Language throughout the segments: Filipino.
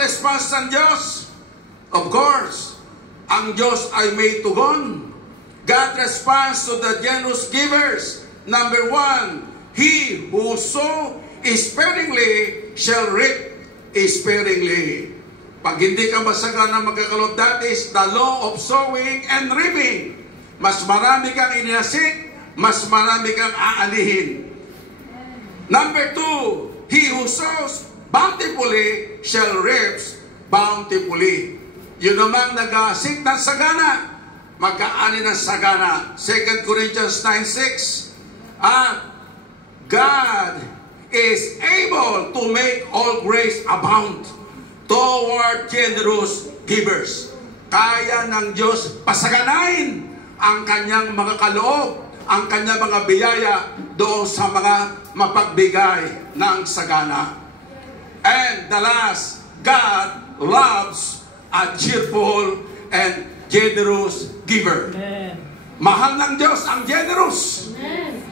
response ng Diyos? Of course, ang Diyos ay may tugon. God responds to the generous givers. Number 1, he who sow sparingly shall reap sparingly. Pag hindi ka masagana magkakaloob, that is the law of sowing and reaping. Mas marami kang inasik, mas marami kang aanihin. Number 2, he who sows bountifully shall reap bountifully. Yun namang nag-aasik ng sagana, mag-aani ng sagana. 2 Corinthians 9:6. God is able to make all grace abound toward generous givers. Kaya ng Diyos pasaganain ang kanyang mga kaloob, ang kanyang mga biyaya doon sa mga mapagbigay ng sagana. And the last, God loves a cheerful and generous giver. Amen. Mahal ng Diyos ang generous. Amen.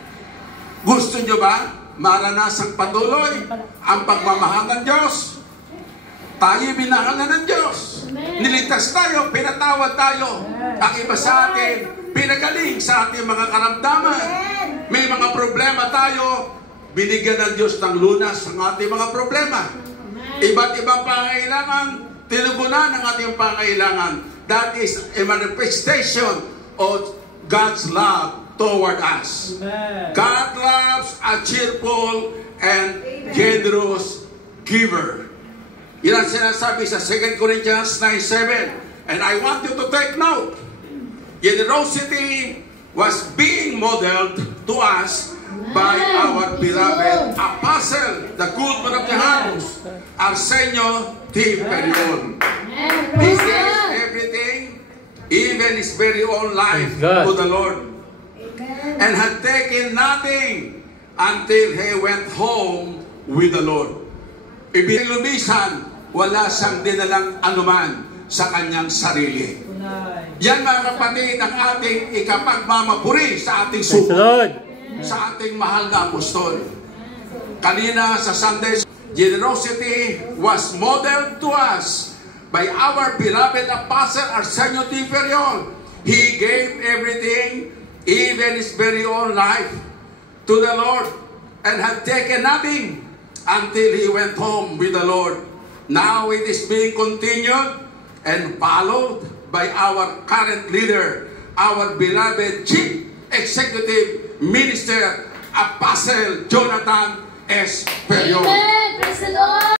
Gusto nyo ba maranasang patuloy ang pagmamahal ng Diyos? Tayo binahal na ng Diyos. Amen. Niligtas tayo, pinatawad tayo. Ang iba sa atin, pinagaling sa ating mga karamdaman. May mga problema tayo, binigyan ng Diyos ng lunas ang ating mga problema. Iba't ibang pangailangan, tinugunan ang ating pangailangan. That is a manifestation of God's love toward us. Amen. God loves a cheerful and generous giver. Yan ang sinasabi sa 2 Corinthians 9:7. And I want you to take note. Generosity was being modeled to us by our beloved apostle, the good man of the house, Arsenio T. Perion. He gave everything, even his very own life, to the Lord, and had taken nothing until he went home with the Lord. Ibig lumisan, wala siyang dinalang anuman sa kanyang sarili. Yan mga kapatid ang ating ikapagmamapuri sa ating suko, sa ating mahal na apostol. Kanina sa Sunday, generosity was modeled to us by our beloved apostle Arsenio T. Perion. He gave everything, even his very own life, to the Lord, and had taken nothing until he went home with the Lord. Now it is being continued and followed by our current leader, our beloved Chief Executive Minister, Apostle Jonathan S. Perion. Amen. Praise the Lord.